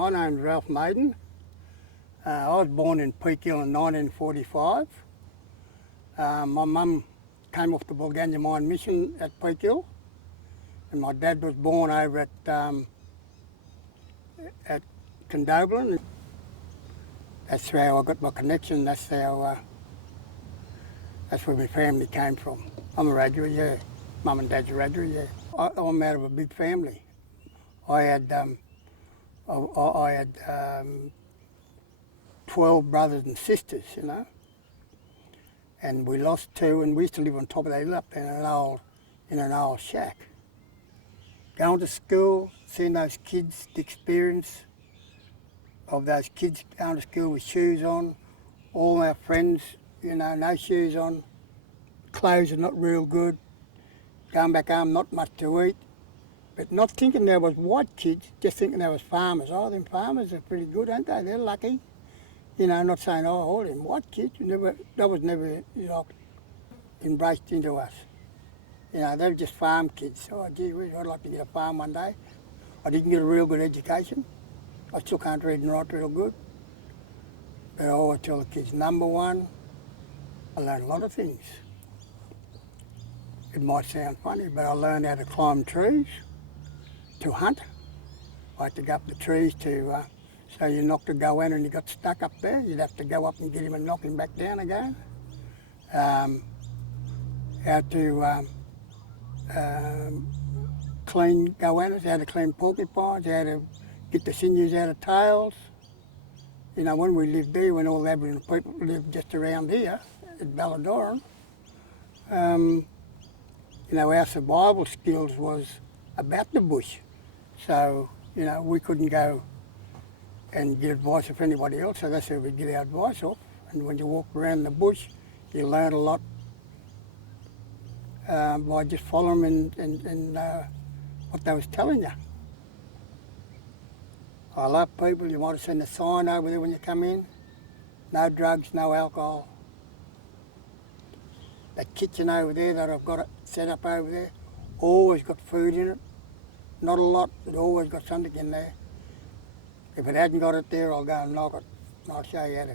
My name's Naden. I was born in Peekhill in 1945. My mum came off the Bulganja Mine mission at Peekhill, and my dad was born over at Condobolin. That's how I got my connection. That's where my family came from. I'm a Wiradjuri, yeah. Mum and Dad's a Wiradjuri, yeah. I'm out of a big family. I had 12 brothers and sisters, you know, and we lost 2, and we used to live on top of that hill up in an old shack. Going to school, seeing those kids, the experience of those kids going to school with shoes on, all our friends, you know, no shoes on, clothes are not real good, going back home, not much to eat, but not thinking there was white kids, just thinking there was farmers. Oh, them farmers are pretty good, aren't they? They're lucky. You know, not saying, oh, all them white kids, that was never, you know, embraced into us. You know, they were just farm kids. Oh, gee whiz, I'd like to get a farm one day. I didn't get a real good education. I still can't read and write real good. But I always tell the kids, number one, I learned a lot of things. It might sound funny, but I learned how to climb trees, to hunt. I had to go up the trees to, so you knocked a goanna and you got stuck up there, you'd have to go up and get him and knock him back down again. How to clean goannas, how to clean porcupines, how to get the sinews out of tails. You know, when we lived there, when all the Aboriginal people lived just around here at Balladoran, you know, our survival skills was about the bush. So, you know, we couldn't go and get advice of anybody else, so that's where we get our advice off. And when you walk around the bush, you learn a lot by just following and what they was telling you. I love people. You might have seen the sign over there when you come in. No drugs, no alcohol. That kitchen over there that I've got it set up over there, always got food in it. Not a lot, but always got something in there. If it hasn't got it there, I'll go and knock it, and I'll show you how to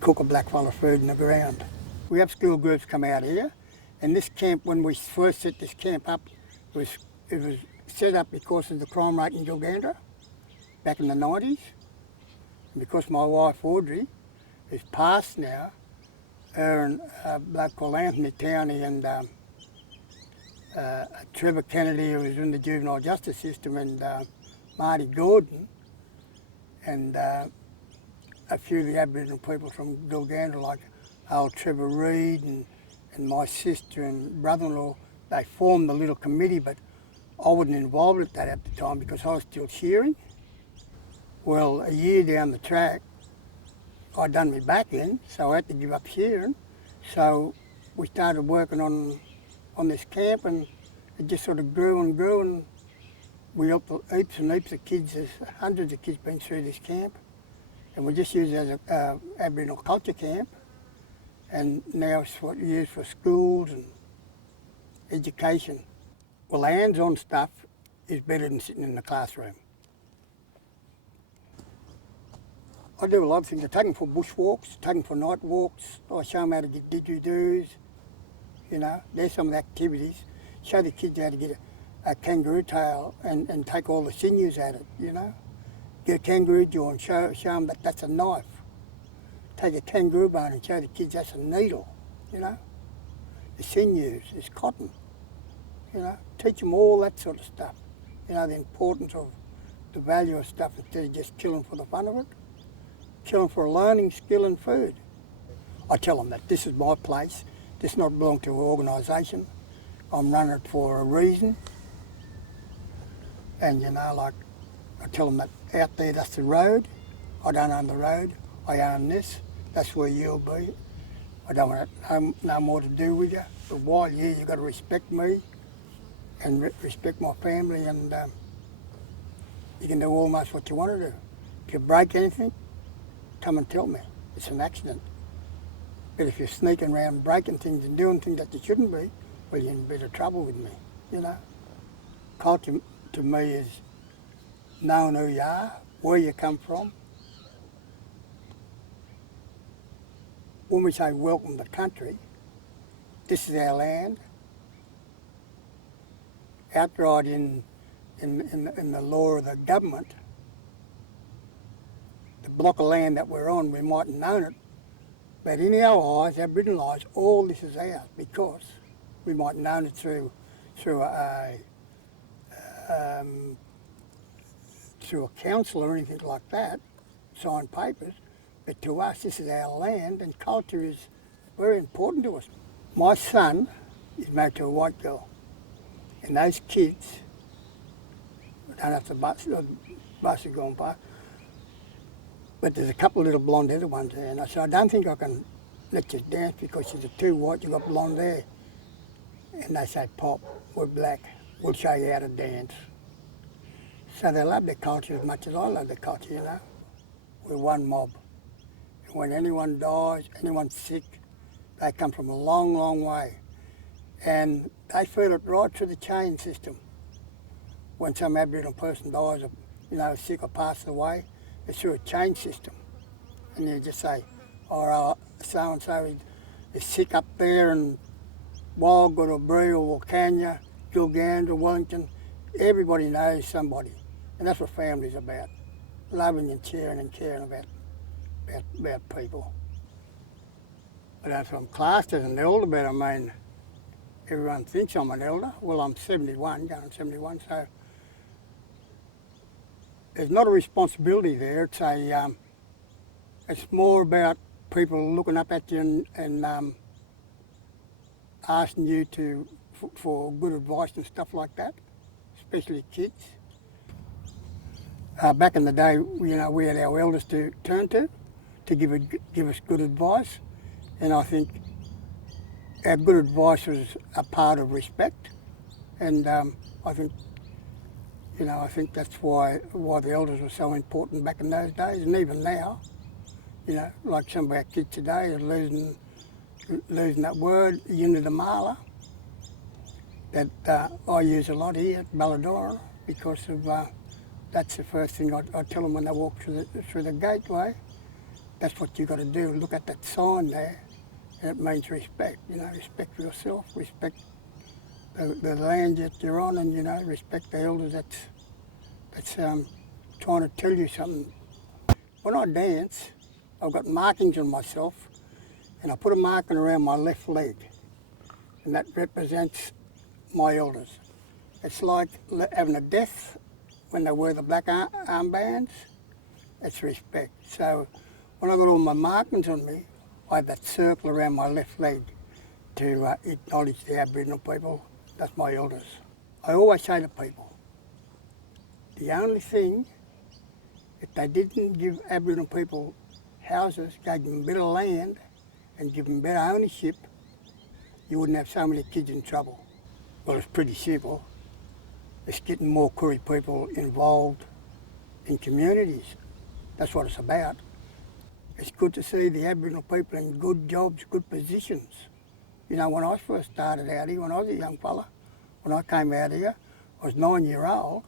cook a blackfella food in the ground. We have school groups come out here, and this camp, when we first set this camp up, it was set up because of the crime rate in Gilgandra back in the 90s. And because my wife Audrey is passed now, her and a bloke called Anthony Towney and Trevor Kennedy, who was in the juvenile justice system, and Marty Gordon, and a few of the Aboriginal people from Gilgandra, like old Trevor Reed and my sister and brother-in-law, they formed the little committee, but I wasn't involved with that at the time because I was still shearing. Well, a year down the track, I'd done my back in, so I had to give up shearing. So we started working on this camp, and it just sort of grew and grew, and we helped heaps and heaps of kids. There's hundreds of kids been through this camp, and we just use it as an Aboriginal culture camp, and now it's what we use for schools and education. Well, hands-on stuff is better than sitting in the classroom. I do a lot of things. I take them for bushwalks, take them for night walks. I show them how to get didgeridoos. You know, there's some of the activities. Show the kids how to get a kangaroo tail and take all the sinews out of it, you know. Get a kangaroo jaw and show them that that's a knife. Take a kangaroo bone and show the kids that's a needle, you know. The sinews is cotton, you know. Teach them all that sort of stuff. You know, the importance of the value of stuff instead of just killing for the fun of it. Killing for learning, skill and food. I tell them that this is my place. This does not belong to an organisation. I'm running it for a reason. And you know, like, I tell them that out there, that's the road. I don't own the road. I own this. That's where you'll be. I don't want no more to do with you. But while you're here, you've got to respect me and respect my family, and you can do almost what you want to do. If you break anything, come and tell me. It's an accident. But if you're sneaking around breaking things and doing things that you shouldn't be, well, you're in a bit of trouble with me, you know. Culture to me is knowing who you are, where you come from. When we say welcome to country, this is our land. Outright in the law of the government, the block of land that we're on, we mightn't own it, but in our eyes, Aboriginal eyes, all this is ours because we mightn't own it through a council or anything like that, sign papers, but to us this is our land and culture is very important to us. My son is married to a white girl and those kids, I don't have to bus are gone by, but there's a couple of little blonde-headed ones there and I said, I don't think I can let you dance because you're too white, you've got blonde hair. And they say, Pop, we're black, we'll show you how to dance. So they love their culture as much as I love their culture, you know. We're one mob. And when anyone dies, anyone's sick, they come from a long, long way. And they feel it right through the chain system. When some Aboriginal person dies, or, you know, sick or passes away, it's through a chain system. And you just say, oh, so-and-so is sick up there in Wildgood or Bree or Wilcannia, Gilgandra, Wellington. Everybody knows somebody. And that's what family's about. Loving and cheering and caring about people. But if I'm classed as an elder, but I mean, everyone thinks I'm an elder. Well, I'm 71, going on 71, so there's not a responsibility there. It's more about people looking up at you and asking you for good advice and stuff like that, especially kids. Back in the day, you know, we had our elders to turn to give us good advice, and I think our good advice was a part of respect, and I think, you know, I think that's why the elders were so important back in those days, and even now, you know, like some of our kids today are losing that word, Unidamala, that I use a lot here at Balladora because of that's the first thing I tell them when they walk through the gateway. That's what you got to do. Look at that sign there, and it means respect. You know, respect for yourself, respect the land that you're on, and you know, respect the elders. That's trying to tell you something. When I dance, I've got markings on myself, and I put a marking around my left leg, and that represents my elders. It's like having a death when they wear the black armbands. It's respect. So when I got all my markings on me, I have that circle around my left leg to acknowledge the Aboriginal people. That's my elders. I always say to people, the only thing, if they didn't give Aboriginal people houses, gave them better land and give them better ownership, you wouldn't have so many kids in trouble. Well, it's pretty simple. It's getting more Koori people involved in communities. That's what it's about. It's good to see the Aboriginal people in good jobs, good positions. You know, when I first started out here, when I was a young fella, when I came out here, I was 9 years old.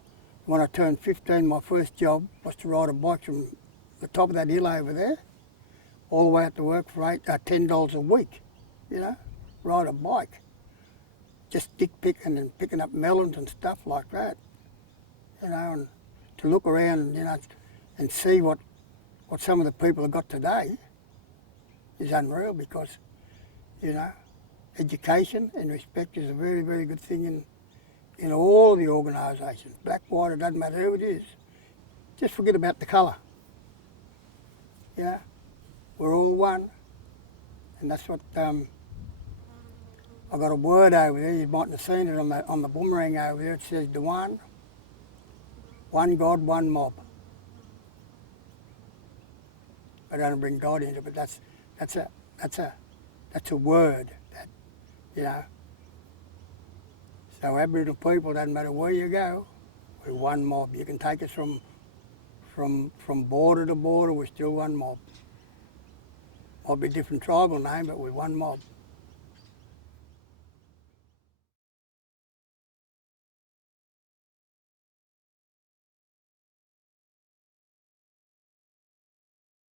When I turned 15, my first job was to ride a bike from the top of that hill over there, all the way out to work for $10 a week, you know, ride a bike. Just dick picking and picking up melons and stuff like that, you know, and to look around, you know, and see what some of the people have got today is unreal because, you know, education and respect is a very, very good thing in all the organisations. Black, white, it doesn't matter who it is. Just forget about the colour. You know, we're all one, and that's what I've got a word over there. You mightn't have seen it on the boomerang over there. It says the one God, one mob. I don't bring God into it, but that's a word that, you know. So Aboriginal people, doesn't matter where you go, we're one mob. You can take us from border to border, we're still one mob. Might be a different tribal name, but we're one mob.